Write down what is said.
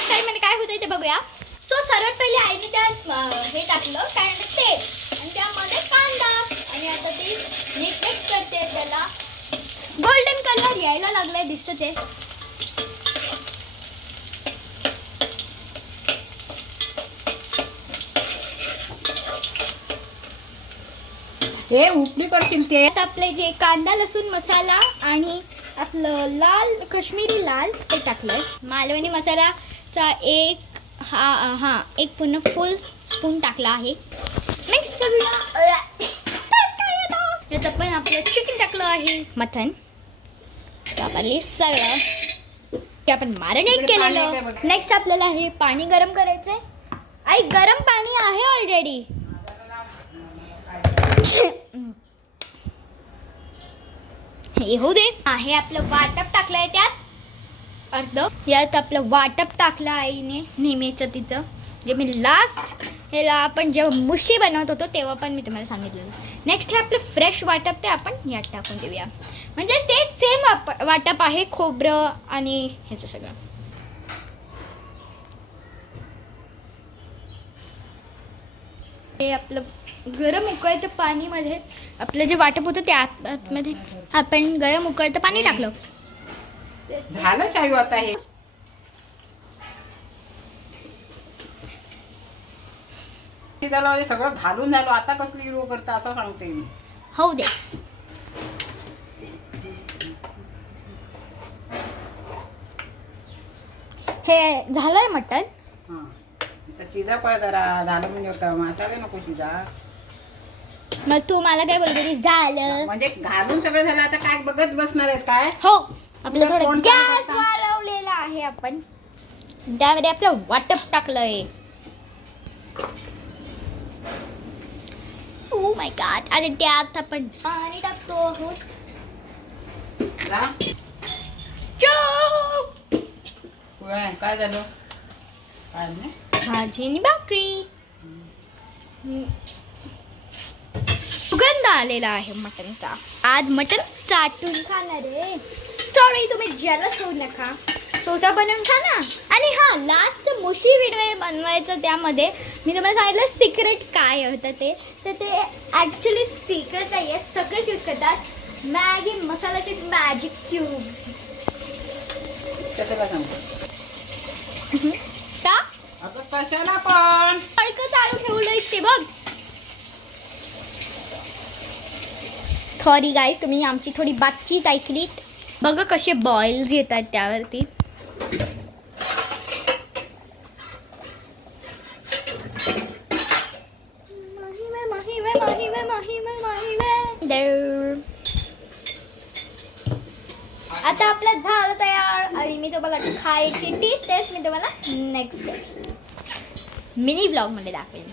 Short time मध्ये काय होतंय ते बघूया. सो सर्वात पहिले आईने त्यात हे टाकलं काय म्हणतात तेल आणि त्यामध्ये कांदा आणि आता ती नीट मिक्स करते. त्याला गोल्डन कलर यायला लागलाय दिसतं ते. हे उपली करशील ते. आता आपले जे कांदा लसूण मसाला आणि आपलं लाल काश्मीरी लाल ते टाकलंय. मालवणी मसाल्याचा एक पूर्ण फुल स्पून टाकला आहे. मिक्स करूया. यात आपण आपलं चिकन टाकलं आहे, मटन वापरली सगळं ते आपण मॅरिनेट केलेलं. नेक्स्ट आपल्याला हे पाणी गरम करायचंय. आई गरम पाणी आहे ऑलरेडी. हे होऊ दे. आहे आपलं वाटप टाकलंय त्यात अर्ध. यात आपलं वाटप टाकलं आईने नेहमीचं तिचं, जे मी लास्ट ह्याला आपण जेव्हा मुशी बनवत होतो तेव्हा पण मी तुम्हाला सांगितलेलं. नेक्स्ट हे आपलं फ्रेश वाटप ते आपण यात टाकून देऊया. म्हणजे ते सेम वाटप आहे खोबरं आणि ह्याचं सगळं. हे आपलं गरम उकळतं पाणीमध्ये आपलं जे वाटप होतं त्या आतमध्ये आपण गरम उकळतं पाणी टाकलं. झालं शायू आता. हे झालं सगळं घालून झालं. आता कसली हिरो करता असं सांगते मी. होऊ दे. हे झालंय मटण. शिजा पळ जरा. झालं म्हणजे मसाले नको शिजा. मग तू मला काय बोलतोस झालं म्हणजे घालून सगळं झालं. आता काय बघत बसणार आहेस काय? हो. आपलं थोडं गॅस वाढवलेला आहे आपण. त्यामध्ये आपलं वाटप टाकलंय. Oh my God. आणि त्यात आपण पाणी टाकतो आहोत. काय झालं? काय नाही भाजी आणि भाकरी. सुगंध आलेला आहे मटनचा. आज मटन चाटून खाणार आहे. सॉरी तुम्ही जेलस होऊ नका. स्वतः बनवून खा ना. आणि हा लास्ट मुशी व्हिडिओ बनवायचं त्यामध्ये मी तुम्हाला सांगितलं सिक्रेट काय होतं ते. तर ते ॲक्च्युली सिक्रेट नाही आहे. सगळेच यूज करतात. मॅगी मसाल्याचे मॅजिक क्यूब्स. कशाला सांगतो का अगं कशाला पण चालू ठेवलंय ते बघ. सॉरी गाईज तुम्ही आमची थोडी बातचीत ऐकलीत. बघा कसे बॉइल्स येतात त्यावरती. आता आपलं झालं तयार आणि मी तुम्हाला खायची टेस्ट मी तुम्हाला नेक्स्ट मिनी ब्लॉग मध्ये दाखवेन.